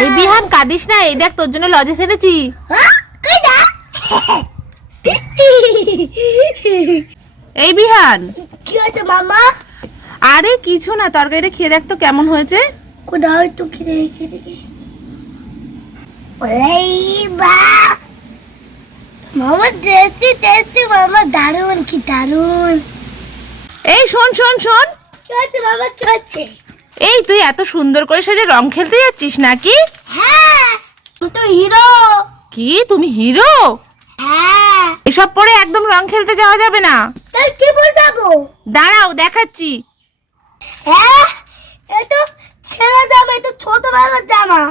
এই বিহান কাঁদিস না, এই দেখ তোর জন্য লজেন্স এনেছি। এই বিহান কি হয়েছে মামা? আরে কিছু না, তরকারিটা খেয়ে দেখ তো কেমন হয়েছে। কোথায় তো খেয়ে দেখি। ওই বা মামা টেস্টি মামা, দারুণ কি দারুণ। এই শোন শোন শোন, কি হয়েছে মামা, কি হচ্ছে? এই তুই এত সুন্দর করে সেজে রং খেলতে যাচ্ছিস নাকি? হ্যাঁ, আমি তো হিরো। কি তুমি হিরো? হ্যাঁ। এসব পরে একদম রং খেলতে যাওয়া যাবে না। তাই কি বল যাবো? দাঁড়াও দেখাচ্ছি। হ্যাঁ, এই তো ছেঁড়া জামা, এই তো ছোটবেলার জামা।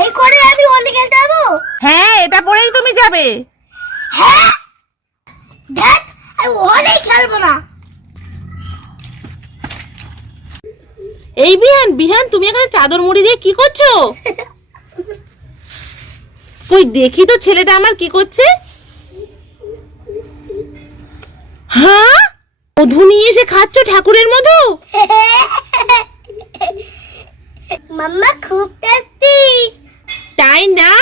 এই করে আমি অলি খেলতে যাবো? হ্যাঁ, এটা পরেই তুমি যাবে। হ্যাঁ, দেখ আমি অলি খেলবো না। এই বিহান বিহান, তুমি এখানে চাদর মুড়ি দিয়ে কি করছো? কই দেখি তো ছেলেটা আমার কি করছে। হ্যাঁ, মধু নিয়ে এসে খাচ্ছ, ঠাকুরের মধু? মাম্মা খুব টেস্টি। তাই না?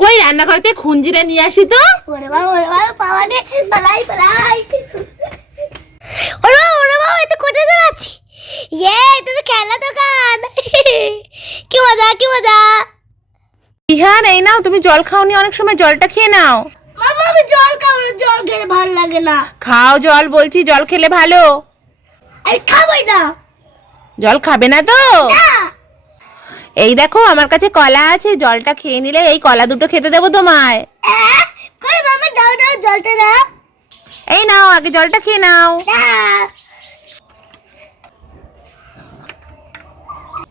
কই রান্নাঘরতে খুঞ্জিটা নিয়ে আসি তো। ওরে বাবা পাওয়া নে, পালাই। ওরে বাবা এত কোথায় যাচ্ছি? এটা তো খেলা দোকান। কি মজা। বিহান এই নাও, তুমি জল খাওনি, অনেক সময় জলটা খেয়ে নাও। মাম্মা আমি জল খাবো না, জল খেলে ভালো লাগে না। খাও জল বলছি, জল খেলে ভালো। আমি খাবোই না। জল খাবে না তো? না। এই দেখো আমার কাছে কলা আছে, জলটা খেয়ে নিলে এই কলা দুটো খেতে দেবো তোমায়। কই মাম্মা, দাও জলটা দাও। এই নাও, আগে জলটা খেয়ে নাও।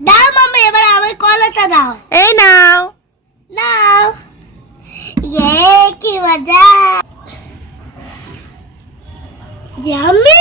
দাও মাম্মা, এবার আমার কলাটা দাও। এই নাও। কি মজা। জামি